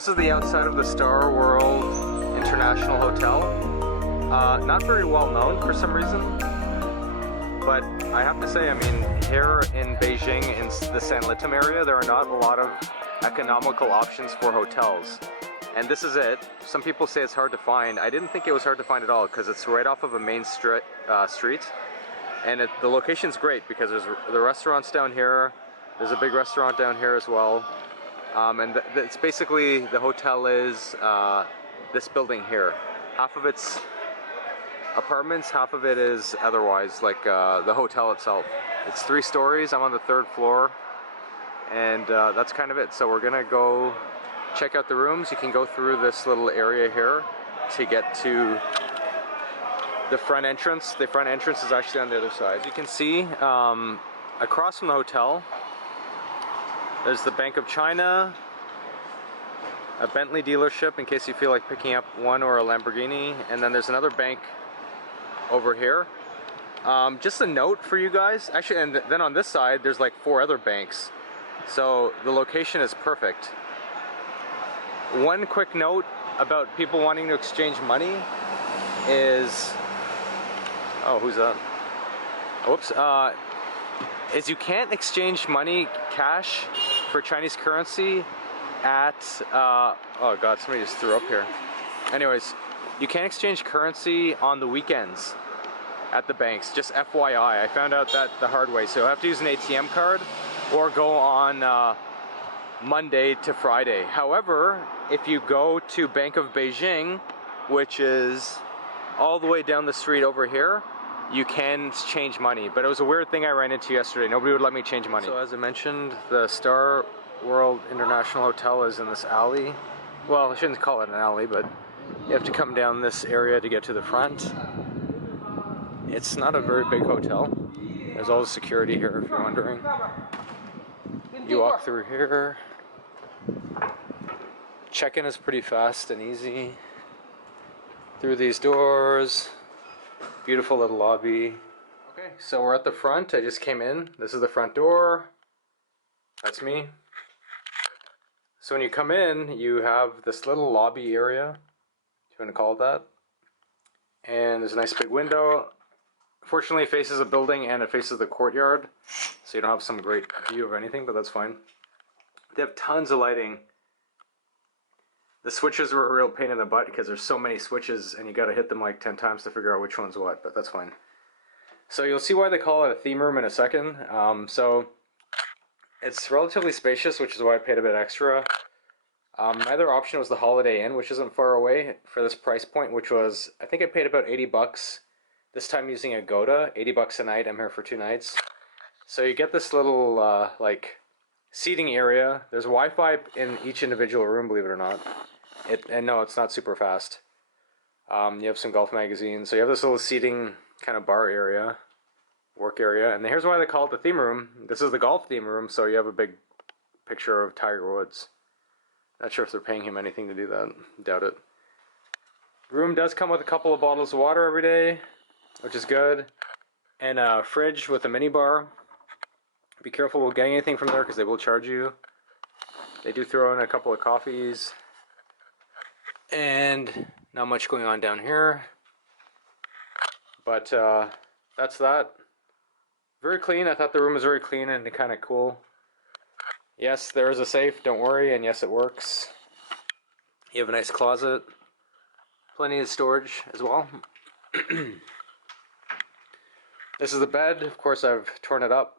this is the outside of the Star World International Hotel. Not very well known for some reason, but I have to say, I mean, here in Beijing, in the Sanlitun area, there are not a lot of economical options for hotels. And this is it. Some people say it's hard to find. I didn't think it was hard to find at all because it's right off of a main street. And the location's great because there's the restaurants down here. There's a big restaurant down here as well. And it's basically, the hotel is this building here. Half of it's apartments, half of it is otherwise, like the hotel itself. It's 3 stories. I'm on the 3rd floor. And that's kind of it. So we're gonna go check out the rooms. You can go through this little area here to get to the front entrance. The front entrance is actually on the other side. As you can see, across from the hotel, there's the Bank of China, a Bentley dealership in case you feel like picking up one, or a Lamborghini, and then there's another bank over here. Just a note for you guys, actually, and then on this side there's like 4 other banks, so the location is perfect. One quick note about people wanting to exchange money is, oh, who's that? Whoops. Is you can't exchange money, cash, for Chinese currency at, oh god, somebody just threw up here. Anyways, you can't exchange currency on the weekends at the banks, just FYI. I found out that the hard way, so you have to use an ATM card or go on Monday to Friday. However, if you go to Bank of Beijing, which is all the way down the street over here, you can change money. But it was a weird thing I ran into yesterday. Nobody would let me change money. So as I mentioned, the Star World International Hotel is in this alley. Well, I shouldn't call it an alley, but you have to come down this area to get to the front. It's not a very big hotel. There's all the security here, if you're wondering. You walk through here. Check-in is pretty fast and easy. Through these doors. Beautiful little lobby. Okay, so we're at the front. I just came in. This is the front door. That's me. So when you come in, you have this little lobby area, if you want to call it that. And there's a nice big window. Fortunately, it faces a building and it faces the courtyard, so you don't have some great view of anything, but that's fine. They have tons of lighting. The switches were a real pain in the butt because there's so many switches and you gotta hit them like 10 times to figure out which one's what, but that's fine. So you'll see why they call it a theme room in a second. So it's relatively spacious, which is why I paid a bit extra. My other option was the Holiday Inn, which isn't far away for this price point, which was, I think I paid about 80 bucks. This time using Agoda, 80 bucks a night. I'm here for 2 nights. So you get this little like seating area. There's Wi-Fi in each individual room, believe it or not. And no, it's not super fast. You have some golf magazines. So you have this little seating kind of bar area, work area. And here's why they call it the theme room. This is the golf theme room, so you have a big picture of Tiger Woods. Not sure if they're paying him anything to do that. Doubt it. Room does come with a couple of bottles of water every day, which is good. And a fridge with a mini bar. Be careful with getting anything from there because they will charge you. They do throw in a couple of coffees. And not much going on down here. But that's that. Very clean. I thought the room was very clean and kind of cool. Yes, there is a safe, don't worry, and yes, it works. You have a nice closet. Plenty of storage as well. This is the bed. Of course, I've torn it up.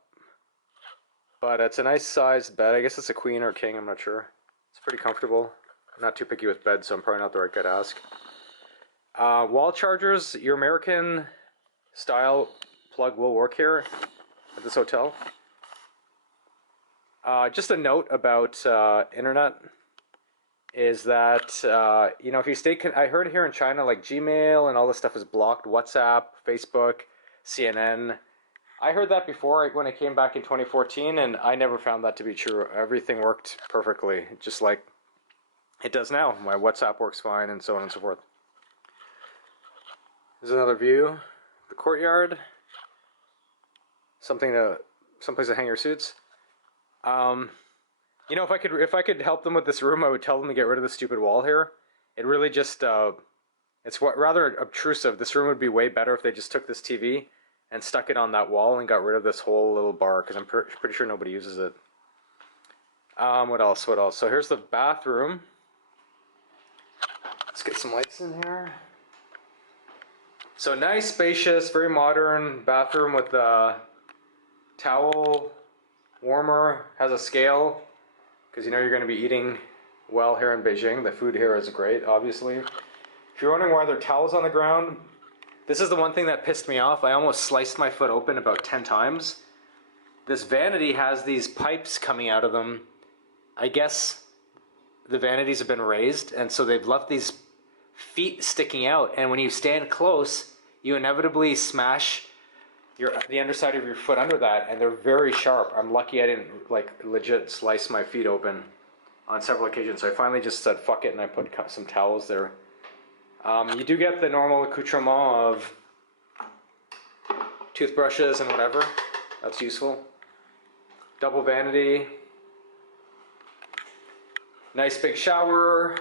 But it's a nice sized bed. I guess it's a queen or king, I'm not sure. It's pretty comfortable. I'm not too picky with beds, so I'm probably not the right guy to ask. Wall chargers, your American style plug will work here at this hotel. Just a note about internet is that, you know, if you stay, I heard here in China, like Gmail and all this stuff is blocked, WhatsApp, Facebook, CNN. I heard that before when I came back in 2014, and I never found that to be true. Everything worked perfectly, just like it does now. My WhatsApp works fine, and so on and so forth. There's another view. The courtyard. Someplace to hang your suits. You know, if I could help them with this room, I would tell them to get rid of the stupid wall here. It really just it's rather obtrusive. This room would be way better if they just took this TV and stuck it on that wall and got rid of this whole little bar, because I'm pretty sure nobody uses it. What else? What else? So here's the bathroom. Let's get some lights in here. So nice, spacious, very modern bathroom with a towel warmer. Has a scale, because you know you're going to be eating well here in Beijing. The food here is great, obviously. If you're wondering why there are towels on the ground, this is the one thing that pissed me off. I almost sliced my foot open about 10 times. This vanity has these pipes coming out of them. I guess the vanities have been raised, and so they've left these feet sticking out, and when you stand close, you inevitably smash the underside of your foot under that, and they're very sharp. I'm lucky I didn't like legit slice my feet open on several occasions, so I finally just said fuck it and I put some towels there. You do get the normal accoutrement of toothbrushes and whatever. That's useful. Double vanity. Nice big shower.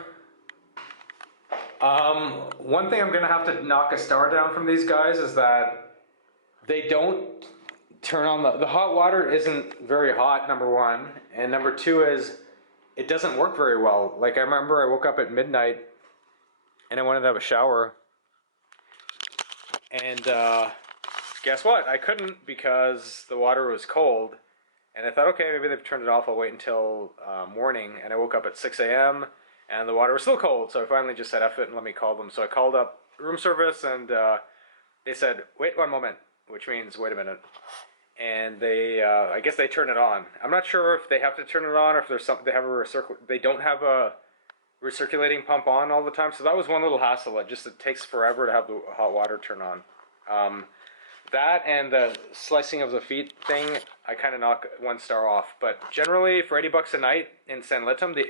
One thing I'm gonna have to knock a star down from these guys is that they don't turn on the hot water isn't very hot, number one, and number two is it doesn't work very well. Like I remember I woke up at midnight and I wanted to have a shower, and guess what? I couldn't because the water was cold, and I thought, okay, maybe they've turned it off. I'll wait until morning, and I woke up at 6 a.m. and the water was still cold, so I finally just said F it and let me call them. So I called up room service, and they said, wait one moment, which means wait a minute. And they, I guess they turn it on. I'm not sure if they have to turn it on or if there's something, they don't have a recirculating pump on all the time. So that was one little hassle. It takes forever to have the hot water turn on. That and the slicing of the feet thing, I kind of knock 1 star off. But generally, for 80 bucks a night in Sanlitun, the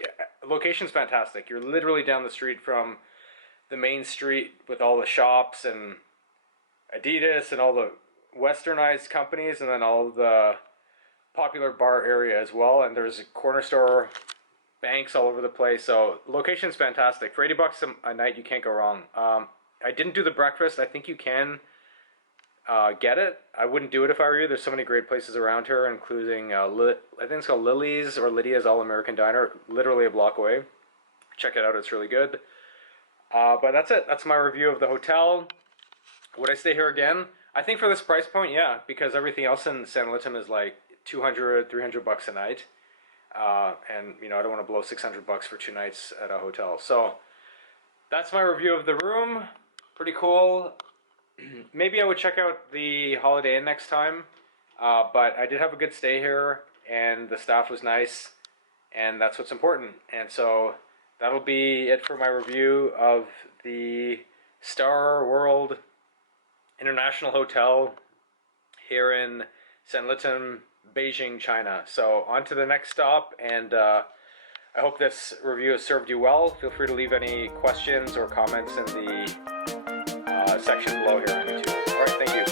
location's fantastic. You're literally down the street from the main street with all the shops and Adidas and all the westernized companies, and then all the popular bar area as well. And there's a corner store, banks all over the place. So location's fantastic. For 80 bucks a night, you can't go wrong. I didn't do the breakfast. I think you can get it. I wouldn't do it if I were you. There's so many great places around here, including I think it's called Lily's or Lydia's All-American Diner, literally a block away. Check it out, it's really good. But that's it. That's my review of the hotel. Would I stay here again? I think for this price point, yeah, because everything else in Sanlitun is like 200, 300 bucks a night. And, you know, I don't want to blow 600 bucks for 2 nights at a hotel. So that's my review of the room. Pretty cool. Maybe I would check out the Holiday Inn next time, but I did have a good stay here, and the staff was nice, and that's what's important. And so that'll be it for my review of the Star World International Hotel here in Sanlitun, Beijing, China. So on to the next stop, and I hope this review has served you well. Feel free to leave any questions or comments in the section below here on YouTube. Alright, thank you.